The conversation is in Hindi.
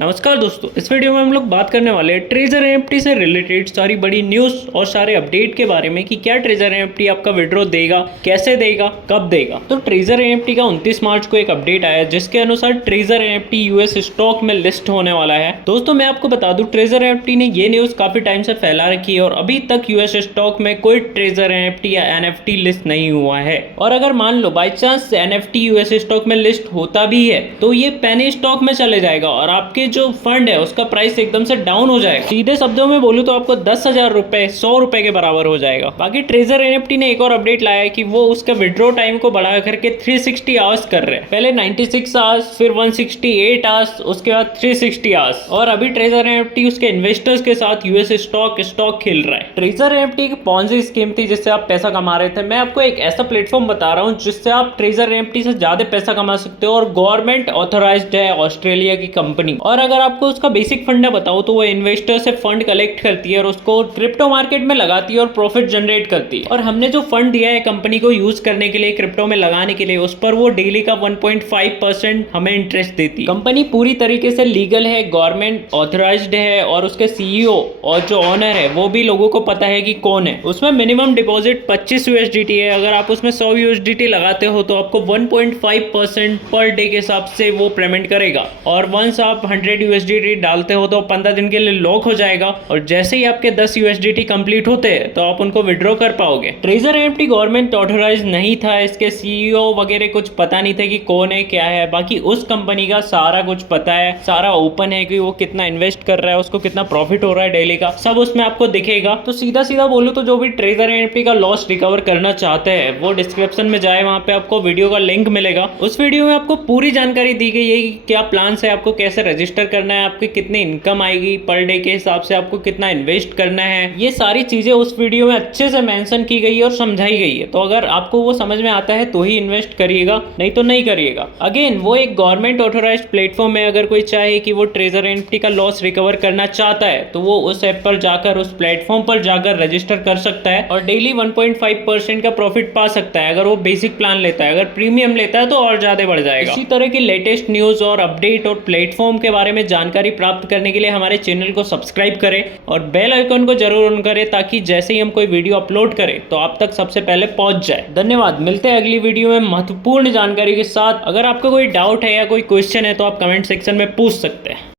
नमस्कार दोस्तों, इस वीडियो में हम लोग बात करने वाले हैं ट्रेजर एनएफटी से रिलेटेड सारी बड़ी न्यूज़ और सारे अपडेट के बारे में कि क्या ट्रेजर एनएफटी आपका विड्रॉ देगा, कैसे देगा, कब देगा। तो ट्रेजर एनएफटी का 29 मार्च को एक अपडेट आया जिसके अनुसार ट्रेजर एनएफटी यूएस स्टॉक में लिस्ट होने वाला है। दोस्तों मैं आपको बता दूं, ट्रेजर एनएफटी ने ये न्यूज़ काफी टाइम से फैला रखी है और अभी तक यूएस स्टॉक में कोई ट्रेजर एनएफटी या एनएफटी लिस्ट नहीं हुआ है। और अगर मान लो by chance NFT US stock में लिस्ट होता भी है तो ये पेनी स्टॉक में चले जाएगा और आपके जो फंड है उसका प्राइस एकदम से डाउन हो जाएगा। सीधे शब्दों में बोलूं तो आपको 10,000 रुपए 100 रुपए के बराबर हो जाएगा। बाकी ट्रेजर एनएफटी ने एक और अपडेट लाया है कि वो उसका विड्रॉ टाइम को बढ़ा करके 360 आवर्स कर रहे हैं। पहले 96 आवर्स, फिर 168 आवर्स, उसके बाद 360 आवर्स। और अभी ट्रेजर एनएफटी उसके इन्वेस्टर्स के साथ यूएस स्टॉक खेल रहा है। ट्रेजर एनएफटी की पॉन्जी स्कीम थी जिससे आप पैसा कमा रहे थे। मैं आपको एक ऐसा प्लेटफॉर्म बता रहा हूँ जिससे आप ट्रेजर एनएफटी से ज्यादा पैसा कमा सकते हो और गवर्नमेंट ऑथराइज्ड है ऑस्ट्रेलिया की कंपनी। और अगर आपको उसका बेसिक फंडा बताओ तो वो इन्वेस्टर से फंड कलेक्ट करती है और उसको क्रिप्टो मार्केट में लगाती है और प्रॉफिट जनरेट करती है। और हमने जो फंड दिया है कंपनी को यूज करने के लिए, क्रिप्टो में लगाने के लिए, उस पर वो डेली का 1.5% हमें इंटरेस्ट देती है। कंपनी पूरी तरीके से लीगल है, गवर्नमेंट ऑथराइज्ड है और उसके सीईओ और जो ऑनर है वो भी लोगों को पता है कि कौन है। उसमें मिनिमम डिपॉजिट 25 यूएसडीटी है। अगर आप उसमें 100 यूएसडीटी लगाते हो तो आपको 1.5% पर डे के हिसाब से वो पेमेंट करेगा। और वंस आप 100 यूएसडीटी डालते हो तो 15 दिन के लिए लॉक हो जाएगा और जैसे ही आपके 10 यूएसडीटी कंप्लीट होते हैं तो आप उनको विड्रॉ कर पाओगे। ट्रेजर एनएफटी गवर्नमेंट ऑथराइज नहीं था, इसके सीईओ वगैरह कुछ पता नहीं था कि कौन है क्या है। बाकी उस कंपनी का सारा कुछ पता है, सारा ओपन है कि वो कितना इन्वेस्ट कर रहा है, उसको कितना प्रॉफिट हो रहा है डेली का, सब उसमें आपको दिखेगा। तो सीधा सीधा बोलूं तो जो भी ट्रेजर एनएफटी का लॉस रिकवर करना चाहते हैं वो डिस्क्रिप्शन में जाए, वहां पे आपको वीडियो का लिंक मिलेगा। उस वीडियो में आपको पूरी जानकारी दी गई है कि क्या प्लान है, आपको कैसे रजिस्टर करना है, आपकी कितनी इनकम आएगी पर डे के हिसाब से, आपको कितना इन्वेस्ट करना है, ये सारी चीजें उस वीडियो में अच्छे से मेंशन की गई है और समझाई गई है। तो अगर आपको वो समझ में आता है तो ही इन्वेस्ट करिएगा, नहीं तो नहीं करिएगा। अगेन वो एक गवर्नमेंट ऑथराइज्ड प्लेटफॉर्म है। अगर कोई चाहे कि वो ट्रेजर एनएफटी का लॉस रिकवर करना चाहता है तो वो उस ऐप पर जाकर, उस प्लेटफॉर्म पर जाकर रजिस्टर कर सकता है और डेली 1.5% का प्रॉफिट पा सकता है अगर वो बेसिक प्लान लेता है। अगर प्रीमियम लेता है तो और ज्यादा बढ़ जाएगा। इसी तरह की लेटेस्ट न्यूज और अपडेट और प्लेटफॉर्म के बारे में जानकारी प्राप्त करने के लिए हमारे चैनल को सब्सक्राइब करें और बेल आइकन को जरूर ऑन करें ताकि जैसे ही हम कोई वीडियो अपलोड करें तो आप तक सबसे पहले पहुंच जाए। धन्यवाद। मिलते हैं अगली वीडियो में महत्वपूर्ण जानकारी के साथ। अगर आपको कोई डाउट है या कोई क्वेश्चन है तो आप कमेंट सेक्शन में पूछ सकते हैं।